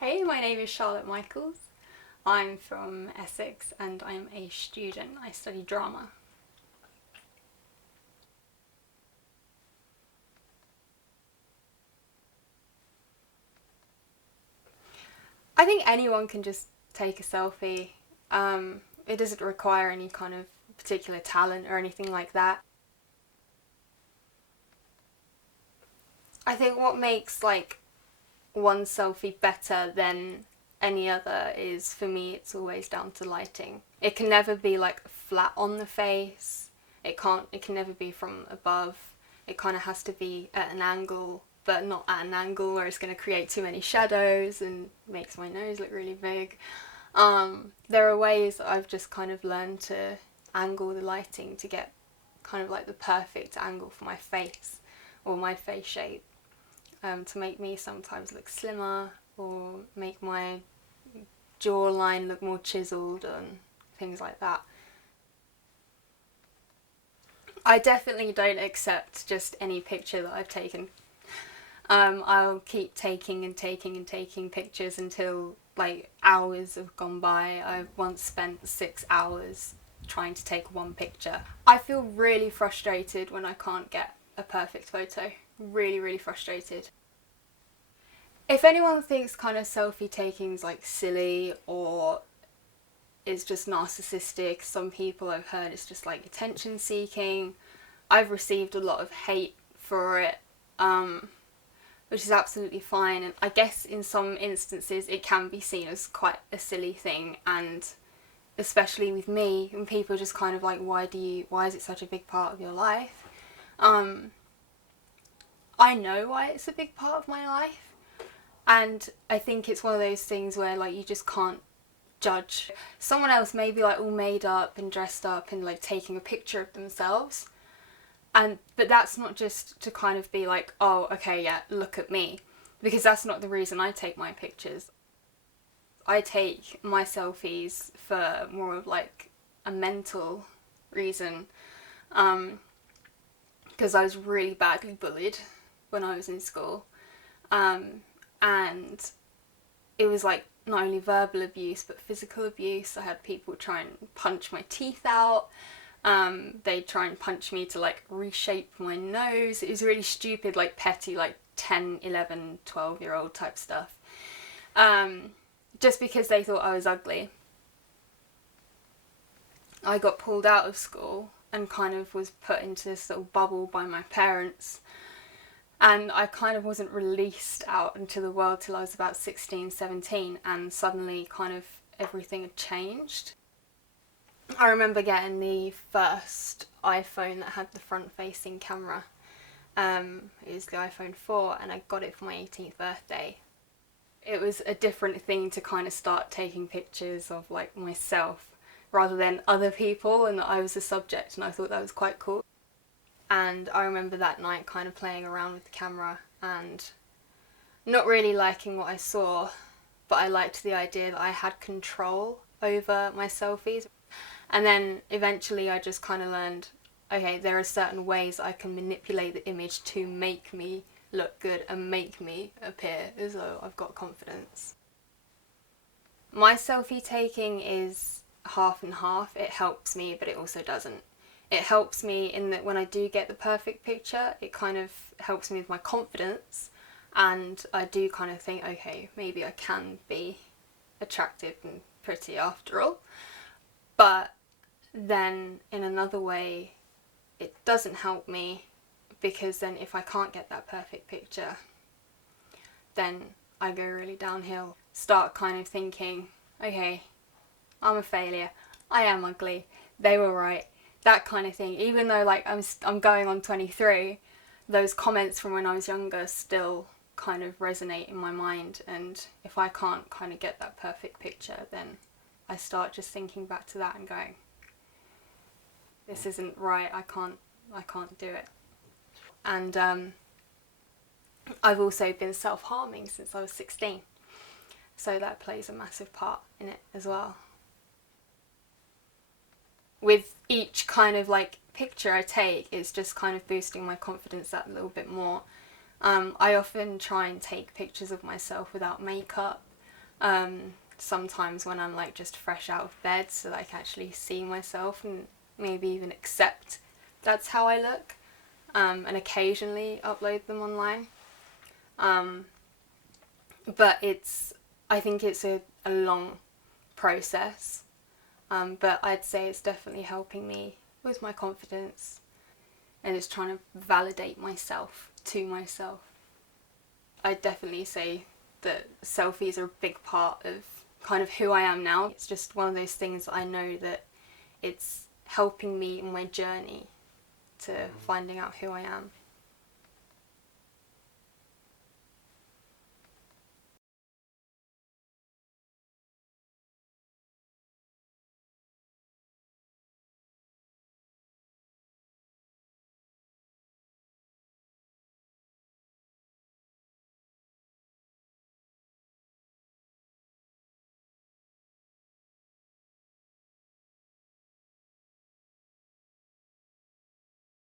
Hey, my name is Charlotte Michaels. I'm from Essex and I'm a student. I study drama. I think anyone can just take a selfie. It doesn't require any kind of particular talent or anything like that. I think what makes one selfie better than any other is, for me, it's always down to lighting. It can never be like flat on the face. It can never be from above. It kind of has to be at an angle, but not at an angle where it's going to create too many shadows and makes my nose look really big. There are ways that I've just kind of learned to angle the lighting to get kind of like the perfect angle for my face or my face shape, to make me sometimes look slimmer or make my jawline look more chiseled and things like that. I definitely don't accept just any picture that I've taken. I'll keep taking and taking and taking pictures until like hours have gone by. I once spent 6 hours trying to take one picture. I feel really frustrated when I can't get a perfect photo. Really, really frustrated. If anyone thinks kind of selfie taking's like silly or is just narcissistic, some people I've heard it's just like attention seeking. I've received a lot of hate for it, which is absolutely fine. And I guess in some instances it can be seen as quite a silly thing, and especially with me, when people are just kind of like, why is it such a big part of your life? I know why it's a big part of my life, and I think it's one of those things where like you just can't judge. Someone else may be like all made up and dressed up and like taking a picture of themselves, but that's not just to kind of be like, oh, okay, yeah, look at me, because that's not the reason I take my pictures. I take my selfies for more of like a mental reason, because I was really badly bullied when I was in school, and it was like not only verbal abuse but physical abuse. I had people try and punch my teeth out. They'd try and punch me to like reshape my nose. It was really stupid, like petty, like 10, 11, 12-year-old type stuff. Just because they thought I was ugly. I got pulled out of school and kind of was put into this little bubble by my parents. And I kind of wasn't released out into the world till I was about 16, 17, and suddenly kind of everything had changed. I remember getting the first iPhone that had the front-facing camera. It was the iPhone 4, and I got it for my 18th birthday. It was a different thing to kind of start taking pictures of like myself rather than other people, and that I was the subject, and I thought that was quite cool. And I remember that night kind of playing around with the camera and not really liking what I saw, but I liked the idea that I had control over my selfies. And then eventually I just kind of learned, okay, there are certain ways I can manipulate the image to make me look good and make me appear as though I've got confidence. My selfie taking is half and half. It helps me, but it also doesn't. It helps me in that when I do get the perfect picture, it kind of helps me with my confidence, and I do kind of think, okay, maybe I can be attractive and pretty after all. But then in another way, it doesn't help me, because then if I can't get that perfect picture, then I go really downhill. Start kind of thinking, okay, I'm a failure, I am ugly, they were right, that kind of thing. Even though like I'm going on 23, those comments from when I was younger still kind of resonate in my mind, and if I can't kind of get that perfect picture, then I start just thinking back to that and going, this isn't right, I can't do it. And I've also been self-harming since I was 16, so that plays a massive part in it as well. With each kind of like picture I take, it's just kind of boosting my confidence that little bit more. I often try and take pictures of myself without makeup, Sometimes when I'm like just fresh out of bed, so that I can actually see myself and maybe even accept that's how I look, and occasionally upload them online. But I think it's a long process, but I'd say it's definitely helping me with my confidence, and it's trying to validate myself to myself. I'd definitely say that selfies are a big part of kind of who I am now. It's just one of those things that I know that it's helping me in my journey to finding out who I am.